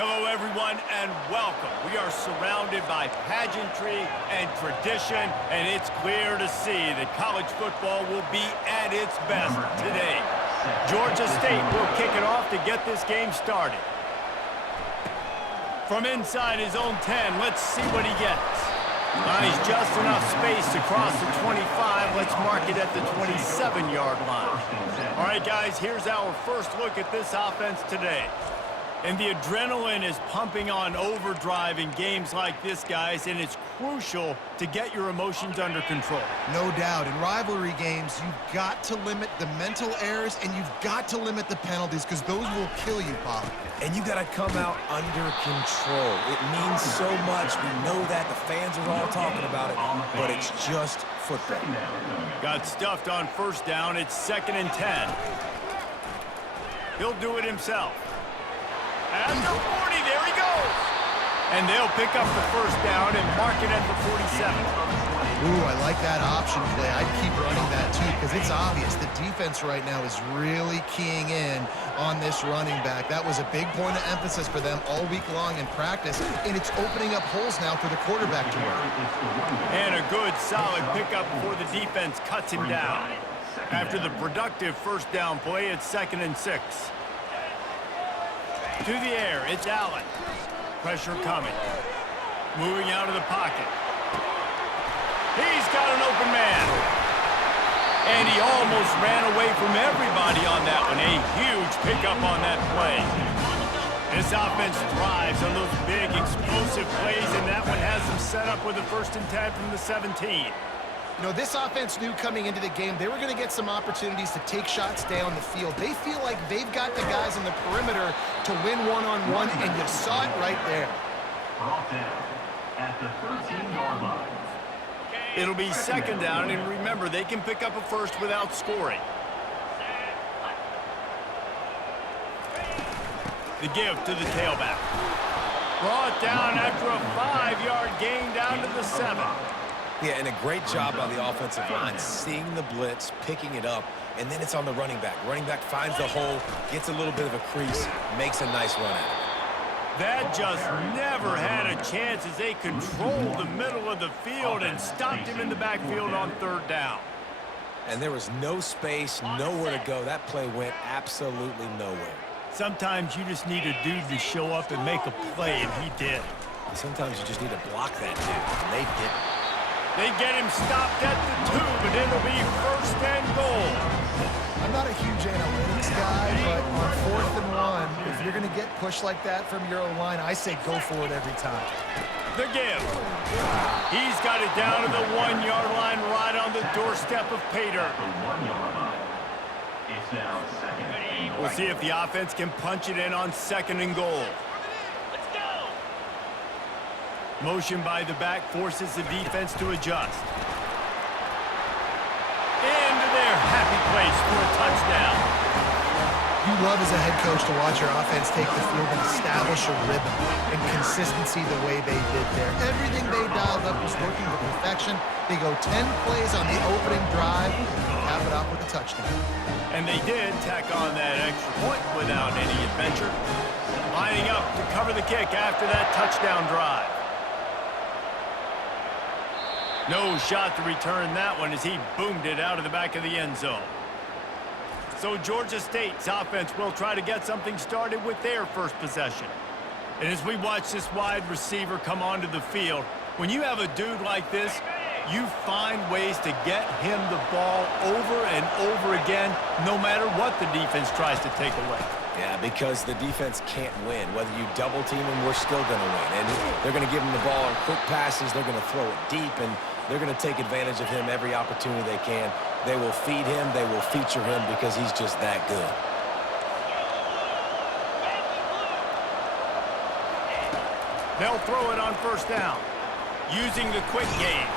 Hello, everyone, and welcome. We are surrounded by pageantry and tradition, and it's clear to see that college football will be at its best today. Georgia State will kick it off to get this game started. From inside his own 10, let's see what he gets. He's just enough space to cross the 25. Let's mark it at the 27-yard line. All right, guys, here's our first look at this offense today. And the adrenaline is pumping on overdrive in games like this, guys, and it's crucial to get your emotions under control. No doubt. In rivalry games, you've got to limit the mental errors, and you've got to limit the penalties, because those will kill you, Bob. And you got to come out under control. It means so much. We know that. The fans are all talking about it, but it's just football. Got stuffed on first down. It's 2nd and 10. He'll do it himself. At the 40, there he goes. And they'll pick up the first down and mark it at the 47. Ooh, I like that option play. I'd keep running that too, because it's obvious the defense right now is really keying in on this running back. That was a big point of emphasis for them all week long in practice, and it's opening up holes now for the quarterback to work. And a good, solid pickup before the defense cuts him down. After the productive first down play, it's 2nd and 6. To the air, it's Allen. Pressure coming. Moving out of the pocket. He's got an open man. And he almost ran away from everybody on that one. A huge pickup on that play. This offense thrives on those big, explosive plays, and that one has them set up with a 1st and 10 from the 17. You know, this offense knew coming into the game they were going to get some opportunities to take shots down the field. They feel like they've got the guys in the perimeter to win one-on-one, and you saw it right there. Brought down at the 13-yard line. It'll be 2nd down, and remember, they can pick up a first without scoring. The give to the tailback. Brought down after a 5-yard gain down to the 7. Yeah, and a great job by the offensive line, seeing the blitz, picking it up, and then it's on the running back. Running back finds the hole, gets a little bit of a crease, makes a nice run at it. That just never had a chance as they controlled the middle of the field and stopped him in the backfield on 3rd down. And there was no space, nowhere to go. That play went absolutely nowhere. Sometimes you just need a dude to show up and make a play, and he did. And sometimes you just need to block that dude, and they didn't. They get him stopped at the 2, but it'll be 1st and goal. I'm not a huge analytics guy, but on 4th and 1, if you're going to get pushed like that from your O-line, I say go for it every time. The give. He's got it down to the 1-yard line, right on the doorstep of Pater. The 1-yard line. It's now 2nd. We'll see if the offense can punch it in on 2nd and goal. Motion by the back forces the defense to adjust. Into their happy place for a touchdown. You love as a head coach to watch your offense take the field and establish a rhythm and consistency the way they did there. Everything they dialed up was working to perfection. They go 10 plays on the opening drive and cap it off with a touchdown. And they did tack on that extra point without any adventure. Lining up to cover the kick after that touchdown drive. No shot to return that one as he boomed it out of the back of the end zone. So Georgia State's offense will try to get something started with their first possession. And as we watch this wide receiver come onto the field, when you have a dude like this, you find ways to get him the ball over and over again, no matter what the defense tries to take away. Yeah, because the defense can't win. Whether you double team him, we're still going to win. And they're going to give him the ball on quick passes. They're going to throw it deep, and they're going to take advantage of him every opportunity they can. They will feed him. They will feature him because he's just that good. They'll throw it on 1st down, using the quick game.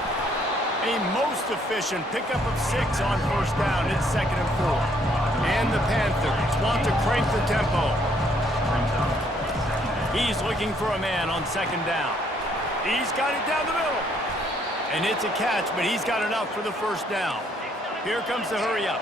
A most efficient pickup of 6 on 1st down. It's 2nd and 4. And the Panthers want to crank the tempo. He's looking for a man on 2nd down. He's got it down the middle. And it's a catch, but he's got enough for the 1st down. Here comes the hurry up.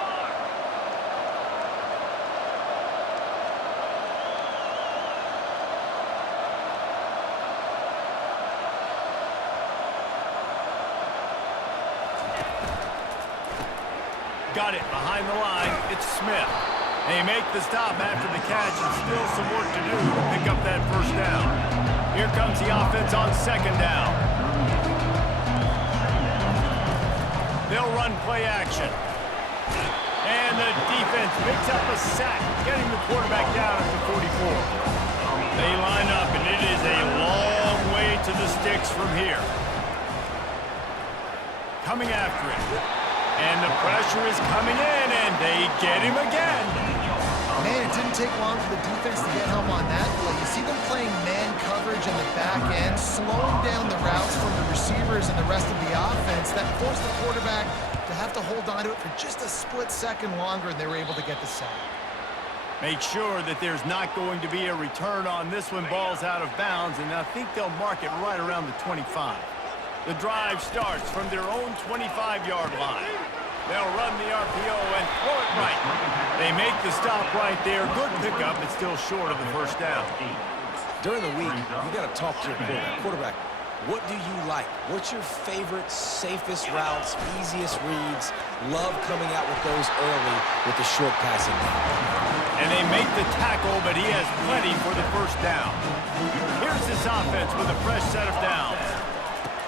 Got it behind the line. It's Smith. They make the stop after the catch, and still some work to do to pick up that first down. Here comes the offense on second down. They'll run play action. And the defense picks up a sack, getting the quarterback down at the 44. They line up, and it is a long way to the sticks from here. Coming after it. And the pressure is coming in, and they get him again. Man, it didn't take long for the defense to get home on that play. You see them playing man coverage in the back end, slowing down the routes from the receivers and the rest of the offense. That forced the quarterback to have to hold on to it for just a split second longer, and they were able to get the sack. Make sure that there's not going to be a return on this one. Ball's out of bounds, and I think they'll mark it right around the 25. The drive starts from their own 25-yard line. They'll run the RPO and throw it right. They make the stop right there. Good pickup, but still short of the first down. During the week, you got to talk to your quarterback. What do you like? What's your favorite, safest routes, easiest reads? Love coming out with those early with the short passing game. And they make the tackle, but he has plenty for the first down. Here's this offense with a fresh set of downs.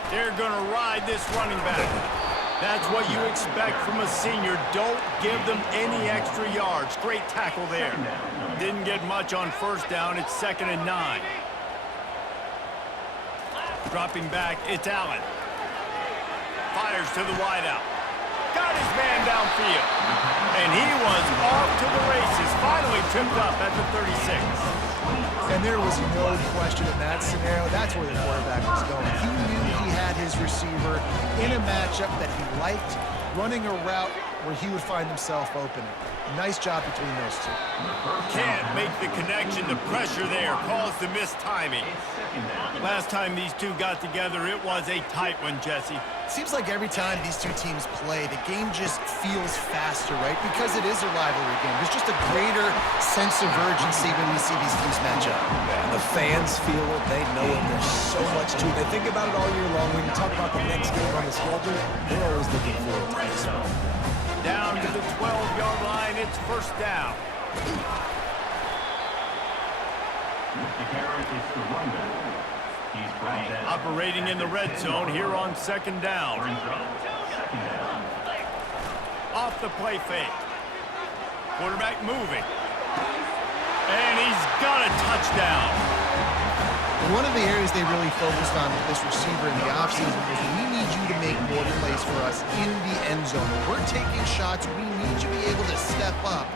They're going to ride this running back. That's what you expect from a senior. Don't give them any extra yards. Great tackle there. Didn't get much on first down. It's 2nd and 9. Dropping back, it's Allen. Fires to the wideout. Got his man downfield. And he was off to the races. Finally tripped up at the 36. And there was no question in that scenario. That's where the quarterback was going. He knew he had his receiver in a matchup that he liked, running a route where he would find himself opening. Nice job between those two. Can't make the connection. The pressure there caused the missed timing. Last time these two got together, it was a tight one, Jesse. Seems like every time these two teams play, the game just feels faster, right? Because it is a rivalry game. There's just a greater sense of urgency when we see these teams match up. Yeah, the fans feel it. They know it. There's so much to it. They think about it all year long. When you talk about the next game on the schedule, they're always looking forward to this one. Down to the 12-yard line, it's first down. The carry is the runback. He's brought down. Operating in the red zone here on 2nd down. Second down. Off the play fake. Quarterback moving. And he's got a touchdown. One of the areas they really focused on with this receiver in the offseason was we need you to make more plays for us in the end zone. When we're taking shots, we need you to be able to step up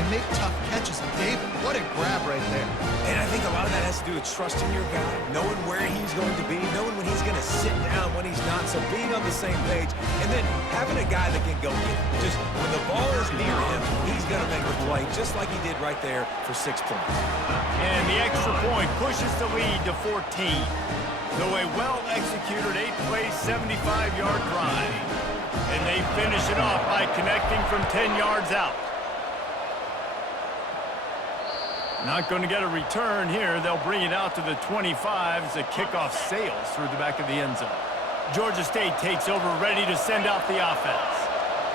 and make tough catches. And David, what a grab right there. And I think a lot of that has to do with trusting your guy, knowing where he's going to be, knowing when he's going to sit down, when he's not. So being on the same page, and then having a guy that can go get it. Just when the ball is near him, he's going to make the play, just like he did right there for 6 points. And the extra point pushes the lead to 14. Though a well-executed 8-play, 75-yard drive. And they finish it off by connecting from 10 yards out. Not going to get a return here. They'll bring it out to the 25 as the kickoff sails through the back of the end zone. Georgia State takes over, ready to send out the offense.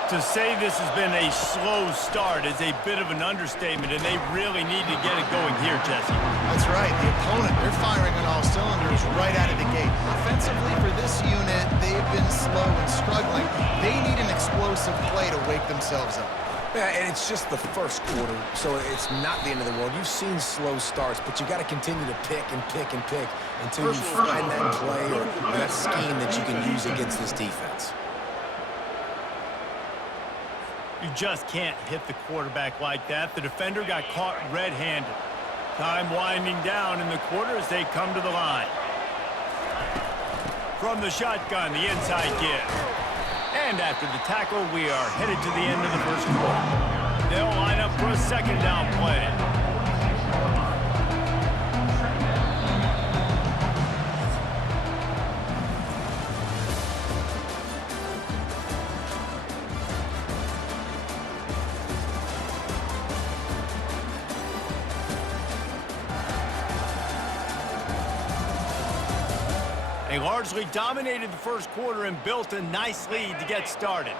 To say this has been a slow start is a bit of an understatement, and they really need to get it going here, Jesse. That's right. The opponent, they're firing on all cylinders right out of the gate. Offensively, for this unit, they've been slow and struggling. They need an explosive play to wake themselves up. Yeah, and it's just the first quarter, so it's not the end of the world. You've seen slow starts, but you got to continue to pick and pick and pick until you find that play or that scheme that you can use against this defense. You just can't hit the quarterback like that. The defender got caught red-handed. Time winding down in the quarter as they come to the line. From the shotgun, the inside give. And after the tackle, we are headed to the end of the first quarter. They'll line up for a 2nd down play. They largely dominated the first quarter and built a nice lead to get started.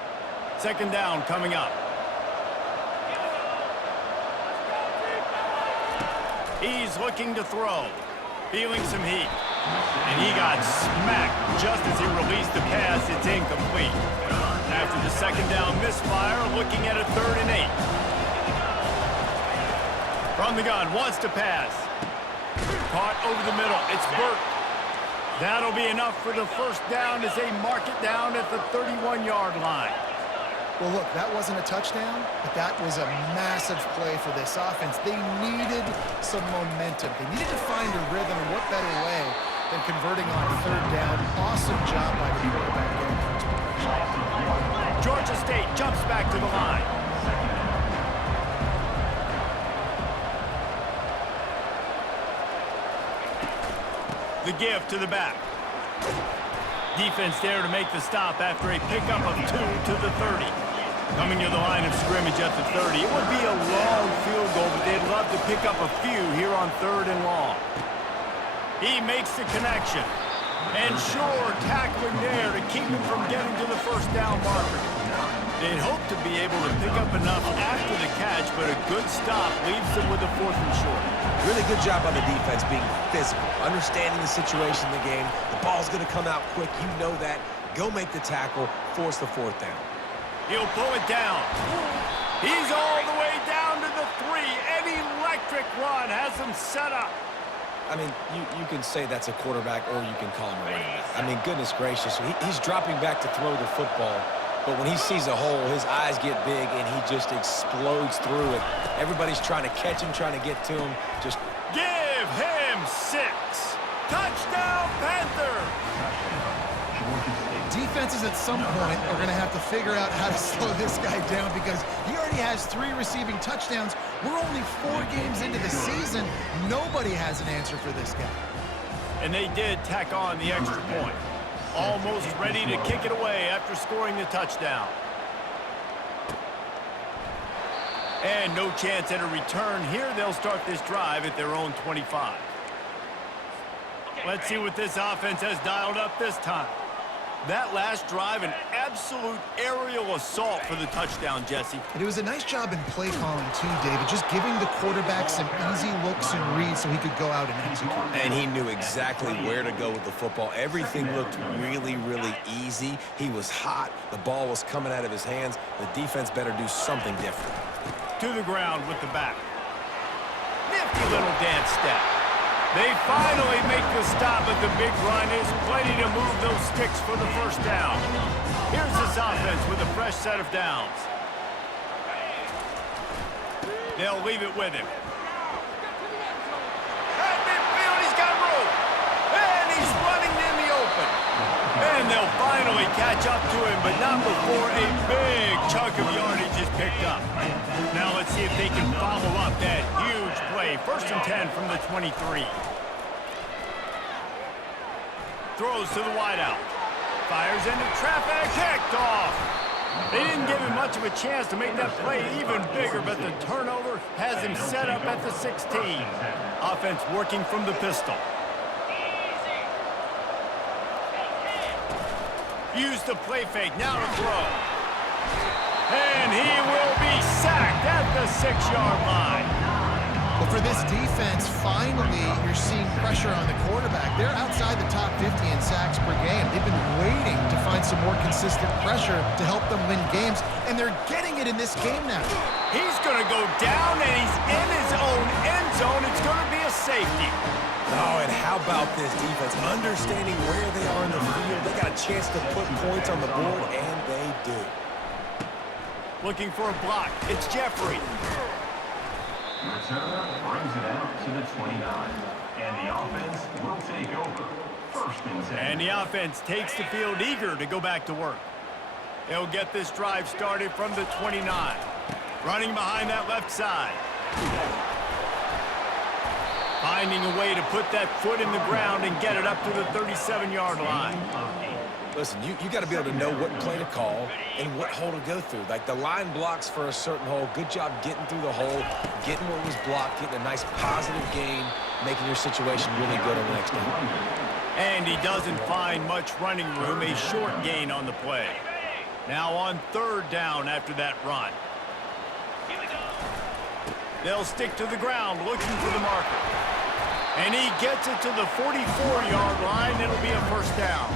Second down coming up. He's looking to throw. Feeling some heat. And he got smacked just as he released the pass. It's incomplete. After the second down misfire, looking at a 3rd and 8. From the gun, wants to pass. Caught over the middle. It's Burt. That'll be enough for the first down as they mark it down at the 31-yard line. Well, look, that wasn't a touchdown, but that was a massive play for this offense. They needed some momentum. They needed to find a rhythm, and what better way than converting on 3rd down. Awesome job by the quarterback getting first possession. Georgia State jumps back to the line. The give to the back. Defense there to make the stop after a pickup of 2 to the 30. Coming to the line of scrimmage at the 30. It would be a long field goal, but they'd love to pick up a few here on 3rd and long. He makes the connection. And sure, tackling there to keep him from getting to the first down marker. They'd hope to be able to pick up enough after the catch, but a good stop leaves them with a 4th and short. Really good job by the defense being physical, understanding the situation in the game. The ball's going to come out quick. You know that. Go make the tackle, force the 4th down. He'll pull it down. He's all the way down to the 3. An electric run has him set up. I mean, you can say that's a quarterback or you can call him a running back. I mean, goodness gracious, he's dropping back to throw the football. But when he sees a hole, his eyes get big, and he just explodes through it. Everybody's trying to catch him, trying to get to him. Just give him 6. Touchdown, Panthers! Defenses at some point are going to have to figure out how to slow this guy down because he already has 3 receiving touchdowns. We're only 4 games into the season. Nobody has an answer for this guy. And they did tack on the extra point. Almost ready to kick it away after scoring the touchdown. And no chance at a return here. They'll start this drive at their own 25. Let's see what this offense has dialed up this time. That last drive, an absolute aerial assault for the touchdown, Jesse. And it was a nice job in play calling too, David, just giving the quarterback some easy looks and reads so he could go out and execute. And he knew exactly where to go with the football. Everything looked really, really easy. He was hot. The ball was coming out of his hands. The defense better do something different. To the ground with the back. Nifty little dance step. They finally make the stop, but the big run is plenty to move those sticks for the first down. Here's this offense with a fresh set of downs. They'll leave it with him. At midfield, he's got room. And he's running in the open. And they'll finally catch up to him, but not before a big chunk of yardage is picked up. Now let's see if they can follow up that huge play. 1st and 10 from the 23. Throws to the wideout. Fires into traffic. Kicked off. They didn't give him much of a chance to make that play even bigger, but the turnover has him set up at the 16. Offense working from the pistol. Use the play fake. Now to throw. And he will be sacked at the 6-yard line. But for this defense, finally, you're seeing pressure on the quarterback. They're outside the top 50 in sacks per game. They've been waiting to find some more consistent pressure to help them win games, and they're getting it in this game now. He's going to go down, and he's in his own end zone. It's going to be a safety. Oh, and how about this defense? Understanding where they are in the field. They got a chance to put points on the board, and they do. Looking for a block. It's Jeffrey. Returner brings it out to the 29. And the offense will take over. 1st and 10. And the offense takes the field eager to go back to work. They'll get this drive started from the 29. Running behind that left side. Finding a way to put that foot in the ground and get it up to the 37-yard line. Listen, you got to be able to know what play to call and what hole to go through. Like the line blocks for a certain hole. Good job getting through the hole, getting what was blocked, getting a nice positive gain, making your situation really good on the next down. And he doesn't find much running room, a short gain on the play. Now on 3rd down after that run. They'll stick to the ground looking for the marker. And he gets it to the 44-yard line. It'll be a 1st down.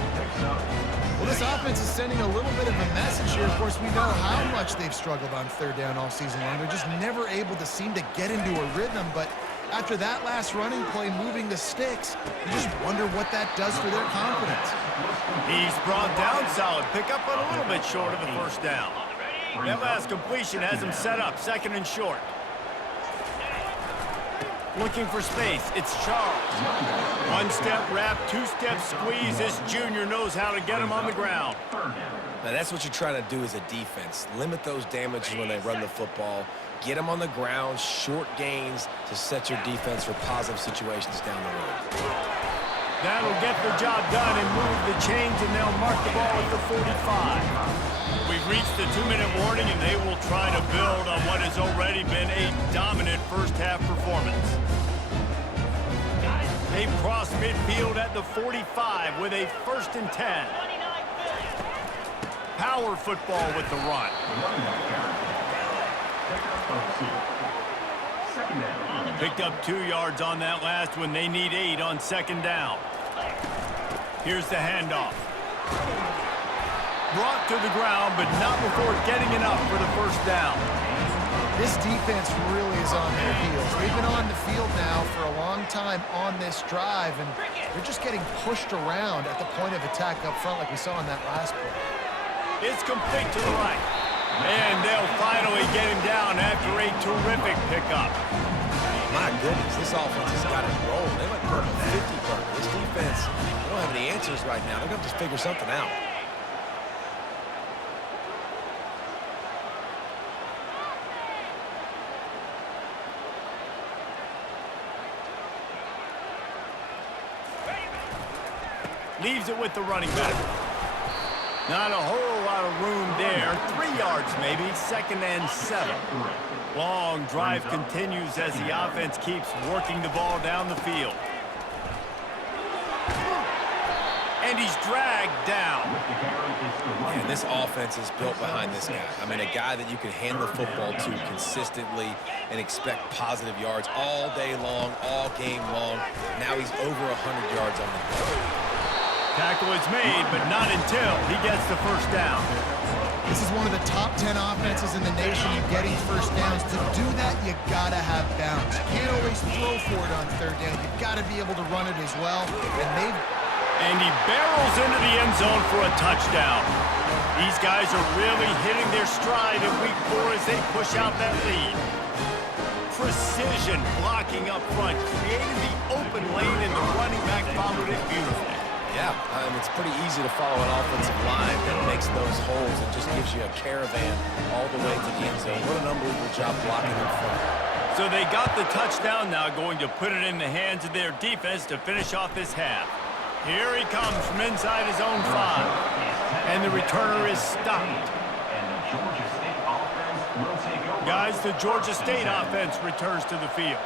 Well, this offense is sending a little bit of a message here. Of course, we know how much they've struggled on 3rd down all season long. They're just never able to seem to get into a rhythm. But after that last running play, moving the sticks, you just wonder what that does for their confidence. He's brought down solid. Pick up but a little bit short of the 1st down. That last completion has him set up 2nd and short. Looking for space. It's Charles. 1-step wrap, 2-step squeeze. This junior knows how to get him on the ground. Now, that's what you're trying to do as a defense. Limit those damages when they run the football. Get them on the ground, short gains to set your defense for positive situations down the road. That'll get the job done and move the chains, and they'll mark the ball at the 45. We've reached the 2-minute warning, and they will try to build on what has already been a dominant first-half performance. They've crossed midfield at the 45 with a 1st and 10. Power football with the run. Picked up 2 yards on that last one. They need 8 on 2nd down. Here's the handoff. Brought to the ground, but not before getting enough for the 1st down. This defense really is on their heels. They've been on the field now for a long time on this drive, and they're just getting pushed around at the point of attack up front like we saw in that last play. It's complete to the right. And they'll finally get him down after a terrific pickup. My goodness, this offense has got it rolling. They might put up a 50 burger. This defense, they don't have any answers right now. They're going to have to figure something out. Leaves it with the running back. Not a whole lot of room there. 3 yards maybe. 2nd and 7. Long drive continues as the offense keeps working the ball down the field. And he's dragged down. And this offense is built behind this guy. I mean, a guy that you can hand the football to consistently and expect positive yards all day long, all game long. Now he's over 100 yards on the day. Tackle is made, but not until he gets the 1st down. This is one of the top 10 offenses in the nation in getting 1st downs. To do that, you gotta have bounds. You can't always throw for it on 3rd down. You've got to be able to run it as well. And he barrels into the end zone for a touchdown. These guys are really hitting their stride in week 4 as they push out that lead. Precision blocking up front, created the open lane, and the running back followed it beautifully. Yeah, it's pretty easy to follow an offensive line that makes those holes and just gives you a caravan all the way to the end zone. What an unbelievable job blocking up front. So they got the touchdown, now going to put it in the hands of their defense to finish off this half. Here he comes from inside his own 5. And the returner is stopped. Guys, the Georgia State offense returns to the field.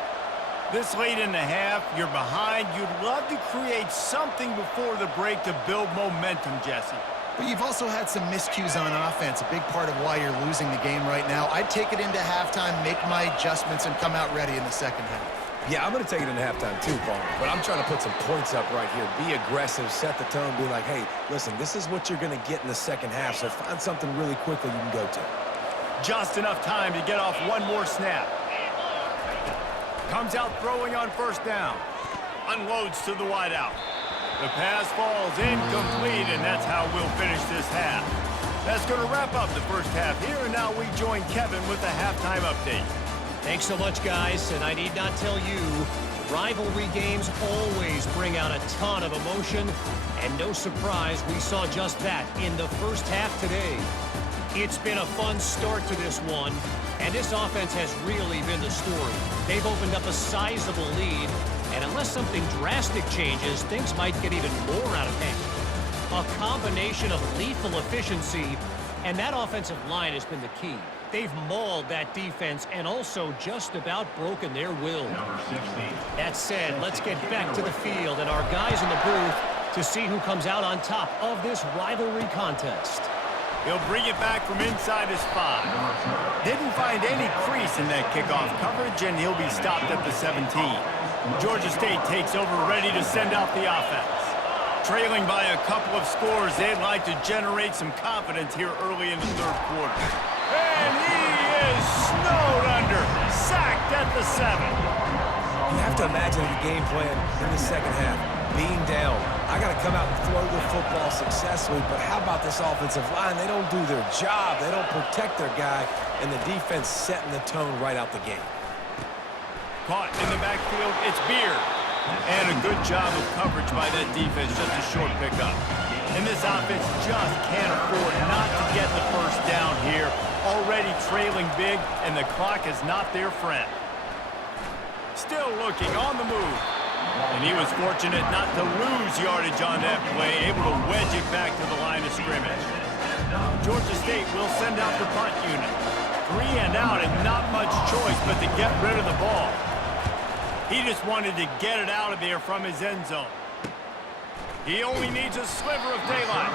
This late in the half, you're behind. You'd love to create something before the break to build momentum, Jesse. But you've also had some miscues on offense, a big part of why you're losing the game right now. I'd take it into halftime, make my adjustments, and come out ready in the 2nd half. Yeah, I'm going to take it into halftime too, Paul. But I'm trying to put some points up right here. Be aggressive, set the tone, be like, hey, listen, this is what you're going to get in the 2nd half, so find something really quickly you can go to. Just enough time to get off one more snap. Comes out throwing on 1st down. Unloads to the wideout. The pass falls incomplete, and that's how we'll finish this half. That's going to wrap up the 1st half here, and now we join Kevin with the halftime update. Thanks so much, guys, and I need not tell you, rivalry games always bring out a ton of emotion, and no surprise, we saw just that in the 1st half today. It's been a fun start to this one, and this offense has really been the story. They've opened up a sizable lead, and unless something drastic changes, things might get even more out of hand. A combination of lethal efficiency, and that offensive line has been the key. They've mauled that defense and also just about broken their will. That said, let's get back to the field and our guys in the booth to see who comes out on top of this rivalry contest. He'll bring it back from inside his 5. Didn't find any crease in that kickoff coverage, and he'll be stopped at the 17. Georgia State takes over, ready to send out the offense. Trailing by a couple of scores, they'd like to generate some confidence here early in the third quarter. And he is snowed under, sacked at the 7. You have to imagine the game plan in the second half. Being down, I got to come out and throw the football successfully, but how about this offensive line? They don't do their job. They don't protect their guy, and the defense setting the tone right out the gate. Caught in the backfield, it's Beard. And a good job of coverage by that defense, just a short pickup. And this offense just can't afford not to get the first down here. Already trailing big, and the clock is not their friend. Still looking on the move. And he was fortunate not to lose yardage on that play, able to wedge it back to the line of scrimmage. Georgia State will send out the punt unit. 3 and out and not much choice but to get rid of the ball. He just wanted to get it out of there from his end zone. He only needs a sliver of daylight.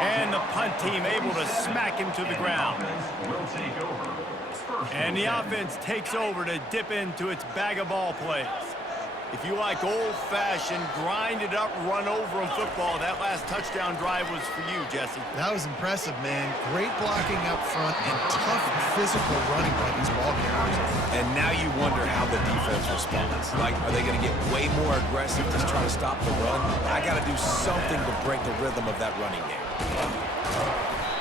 And the punt team able to smack him to the ground. And the offense takes over to dip into its bag of ball plays. If you like old-fashioned, grind-it-up, run-over-'em football, that last touchdown drive was for you, Jesse. That was impressive, man. Great blocking up front and tough physical running by these ball carriers. And now you wonder how the defense responds. Like, are they going to get way more aggressive, just trying to stop the run? I got to do something to break the rhythm of that running game.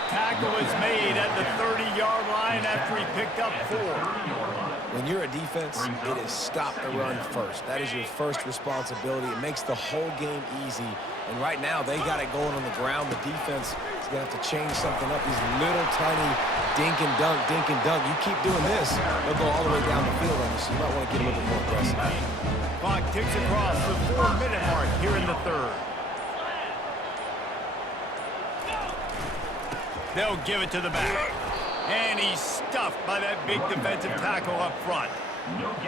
Tackle is made at the 30-yard line after he picked up 4. When you're a defense, it is stop the run first. That is your first responsibility. It makes the whole game easy. And right now, they got it going on the ground. The defense is going to have to change something up. These little tiny dink and dunk, dink and dunk. You keep doing this, they'll go all the way down the field on you, so you might want to get a little bit more aggressive. Clock ticks across the 4-minute mark here in the third. They'll give it to the back. And he's stuffed by that big defensive tackle up front.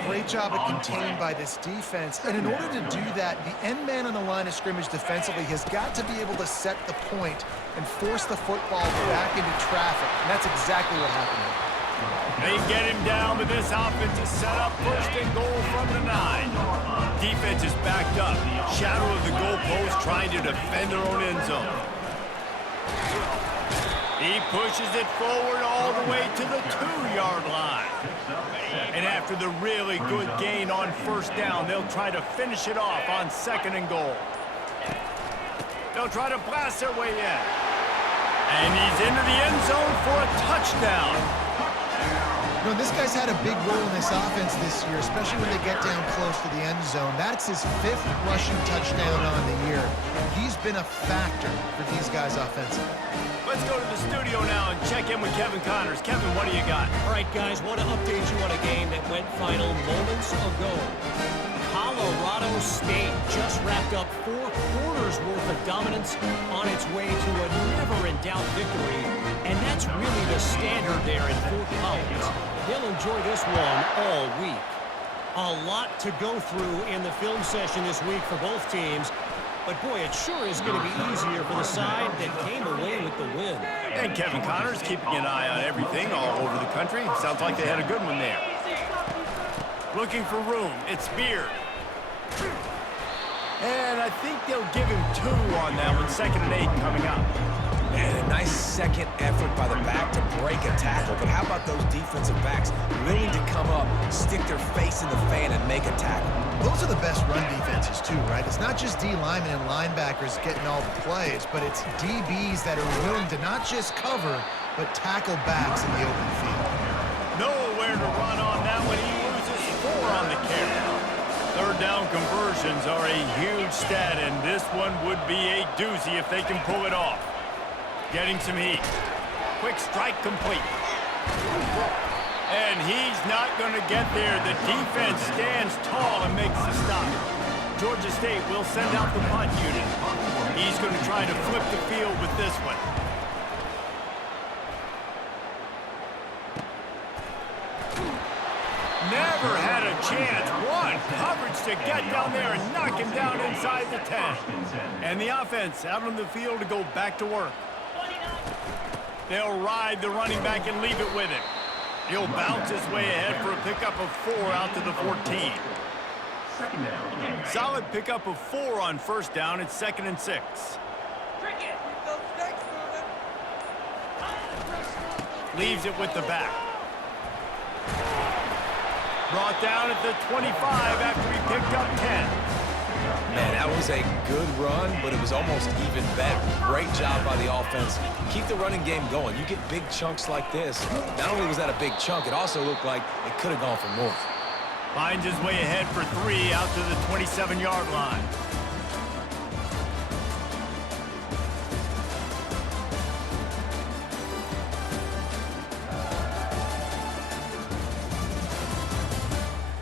Great job of containing by this defense. And in order to do that, the end man on the line of scrimmage defensively has got to be able to set the point and force the football back into traffic. And that's exactly what happened. They get him down, but this offense is set up first and goal from the 9. Defense is backed up. Shadow of the goalpost trying to defend their own end zone. He pushes it forward all the way to the 2-yard line. And after the really good gain on first down, they'll try to finish it off on 2nd and goal. They'll try to blast their way in. And he's into the end zone for a touchdown. You know, this guy's had a big role in this offense this year, especially when they get down close to the end zone. That's his 5th rushing touchdown on the year. He's been a factor for these guys offensively. Let's go to the studio now and check in with Kevin Connors. Kevin, what do you got? All right, guys, want to update you on a game that went final moments ago. Colorado State just wrapped up 4 quarters worth of dominance on its way to a never-in-doubt victory, and that's really the standard there in Fort Collins. They'll enjoy this one all week. A lot to go through in the film session this week for both teams, but boy, it sure is going to be easier for the side that came away with the win. And Kevin Connors keeping an eye on everything all over the country. Sounds like they had a good one there. Looking for room. It's Beard. And I think they'll give him 2 on that one. 2nd and 8 coming up. And a nice second effort by the back to break a tackle. But how about those defensive backs willing to come up, stick their face in the fan, and make a tackle? Those are the best run defenses, too, right? It's not just D linemen and linebackers getting all the plays, but it's DBs that are willing to not just cover, but tackle backs in the open field. Nowhere to run on that one. He loses 4 on the carry. 3rd down conversions are a huge stat, and this one would be a doozy if they can pull it off. Getting some heat. Quick strike complete. And he's not going to get there. The defense stands tall and makes the stop. Georgia State will send out the punt unit. He's going to try to flip the field with this one. Never had a chance. One coverage to get down there and knock him down inside the 10. And the offense out on the field to go back to work. They'll ride the running back and leave it with him. He'll bounce his way ahead for a pickup of 4 out to the 14. Second down. Solid pickup of 4 on first down. It's 2nd and 6. Leaves it with the back. Brought down at the 25 after he picked up 10. Man, that was a good run, but it was almost even better. Great job by the offense. Keep the running game going. You get big chunks like this. Not only was that a big chunk, it also looked like it could have gone for more. Finds his way ahead for 3 out to the 27-yard line.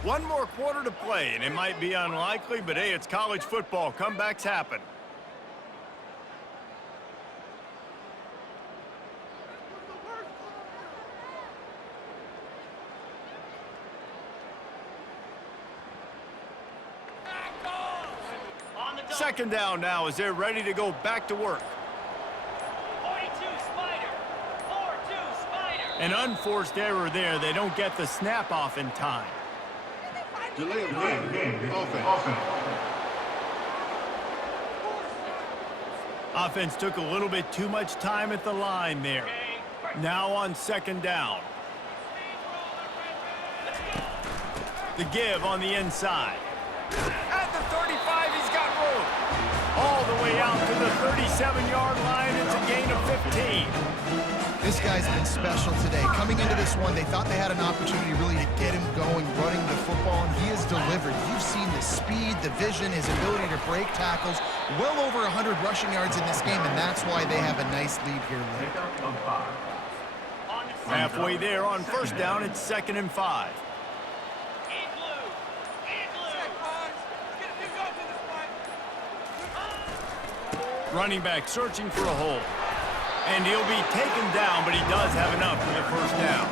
One more quarter to play, and it might be unlikely, but hey, it's college football. Comebacks happen. Second down now as they're ready to go back to work. 42 Spider. 4-2 Spider. An unforced error there. They don't get the snap off in time. Delay of game. Offense. Offense took a little bit too much time at the line there. Now on second down. The give on the inside. At the 35, he's got room. All the way out to the 37-yard line. It's a gain of 15. This guy's been special today. Coming into this one, they thought they had an opportunity really to get him going, running the football, and he has delivered. You've seen the speed, the vision, his ability to break tackles. Well over 100 rushing yards in this game, and that's why they have a nice lead here late. Pickup of 5. Halfway there on first down, it's 2nd and 5. Running back searching for a hole. And he'll be taken down, but he does have enough for the first down.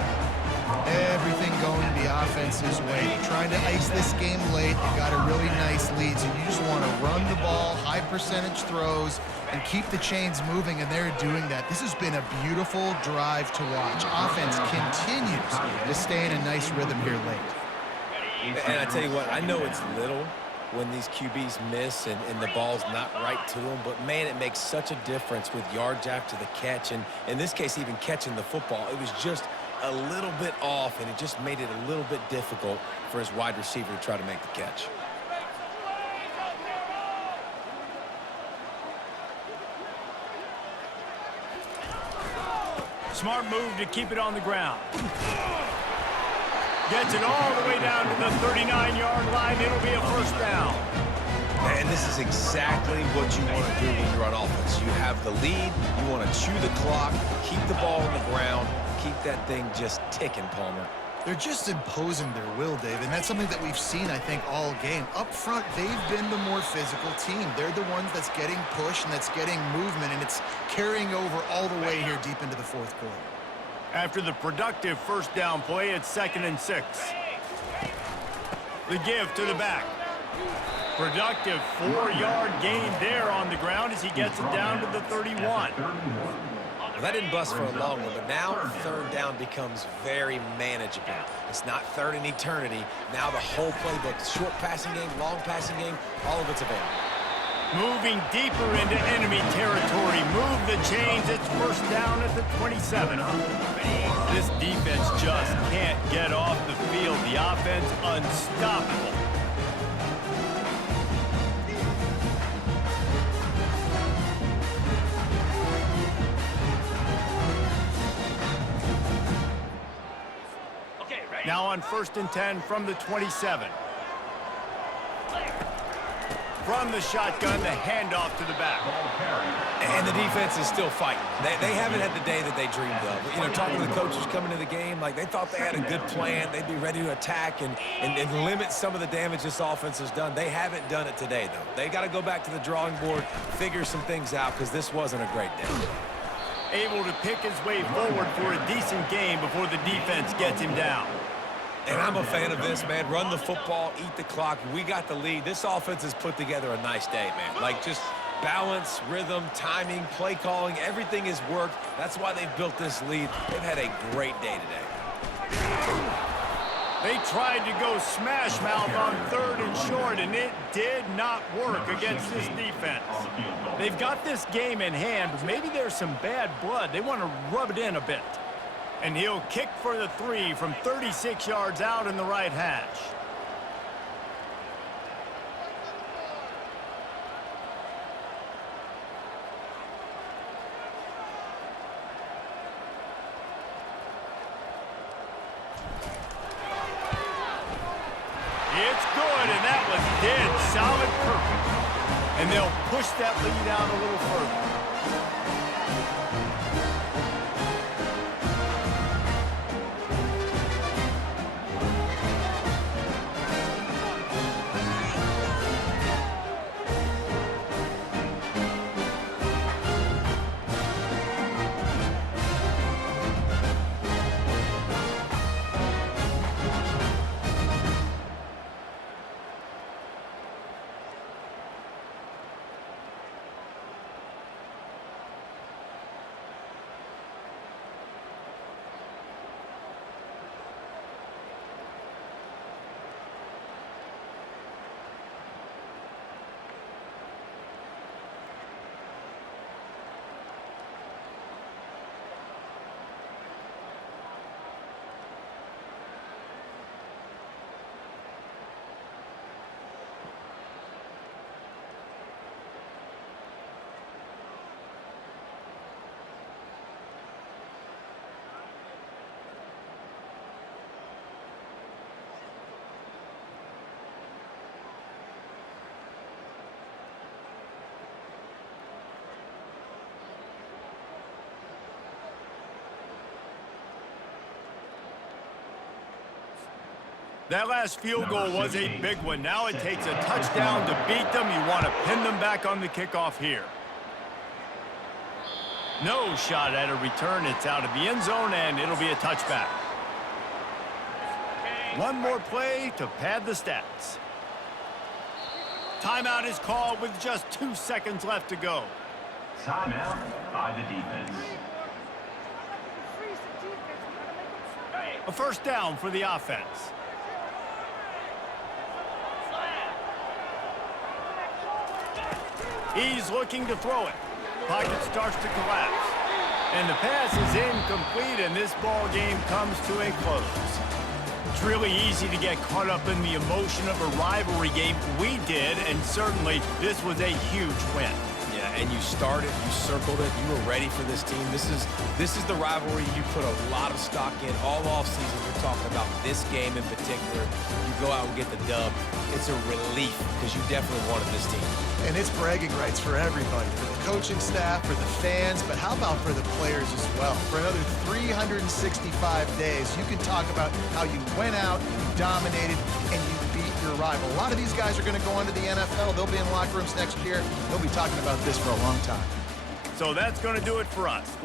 Everything going the offense's way. They're trying to ice this game late. They got a really nice lead, so you just want to run the ball, high percentage throws, and keep the chains moving, and they're doing that. This has been a beautiful drive to watch. Offense continues to stay in a nice rhythm here late. And I tell you what, I know it's little when these QBs miss and the ball's not right to them, but man, it makes such a difference with yards after the catch, and in this case, even catching the football. It was just a little bit off, and it just made it a little bit difficult for his wide receiver to try to make the catch. Smart move to keep it on the ground. Gets it all the way down to the 39-yard line. It'll be a first down. And this is exactly what you want to do when you're on offense. You have the lead. You want to chew the clock, keep the ball on the ground, keep that thing just ticking, Palmer. They're just imposing their will, Dave, and that's something that we've seen, I think, all game. Up front, they've been the more physical team. They're the ones that's getting pushed and that's getting movement, and it's carrying over all the way here deep into the fourth quarter. After the productive first down play, it's 2nd and 6. The give to the back. Productive 4-yard gain there on the ground as he gets it down to the 31. Well, that didn't bust for a long one, but now third down becomes very manageable. It's not third in eternity. Now the whole playbook, short passing game, long passing game, all of it's available. Moving deeper into enemy territory. Move the chains. It's first down at the 27. This defense just can't get off the field. The offense unstoppable. Now on 1st and 10 from the 27. From the shotgun, the handoff to the back. And the defense is still fighting. They haven't had the day that they dreamed of. You know, talking to the coaches coming to the game, like they thought they had a good plan. They'd be ready to attack and limit some of the damage this offense has done. They haven't done it today, though. They got to go back to the drawing board, figure some things out, because this wasn't a great day. Able to pick his way forward for a decent game before the defense gets him down. And I'm a fan of this, man. Run the football, eat the clock. We got the lead. This offense has put together a nice day, man. Like, just Balance, rhythm, timing, play calling, everything has worked. That's why they've built this lead. They've had a great day today. They tried to go smash mouth on 3rd and short, and it did not work against this defense. They've got this game in hand, but maybe there's some bad blood. They want to rub it in a bit. And he'll kick for the 3 from 36 yards out in the right hash. It's good, and that was dead solid perfect. And they'll push that lead out a little further. That last field goal was a big one. Now it takes a touchdown to beat them. You want to pin them back on the kickoff here. No shot at a return. It's out of the end zone, and it'll be a touchback. One more play to pad the stats. Timeout is called with just 2 seconds left to go. Timeout by the defense. A first down for the offense. He's looking to throw it. Pocket starts to collapse. And the pass is incomplete, and this ball game comes to a close. It's really easy to get caught up in the emotion of a rivalry game. We did, and certainly this was a huge win. Yeah, and you started, you circled it, you were ready for this team. This is the rivalry you put a lot of stock in all offseason. We're talking about this game in particular. You go out and get the dub. It's a relief because you definitely wanted this team. And it's bragging rights for everybody, for the coaching staff, for the fans, but how about for the players as well? For another 365 days, you can talk about how you went out, you dominated, and you beat your rival. A lot of these guys are going to go on to the NFL. They'll be in locker rooms next year. They'll be talking about this for a long time. So that's going to do it for us.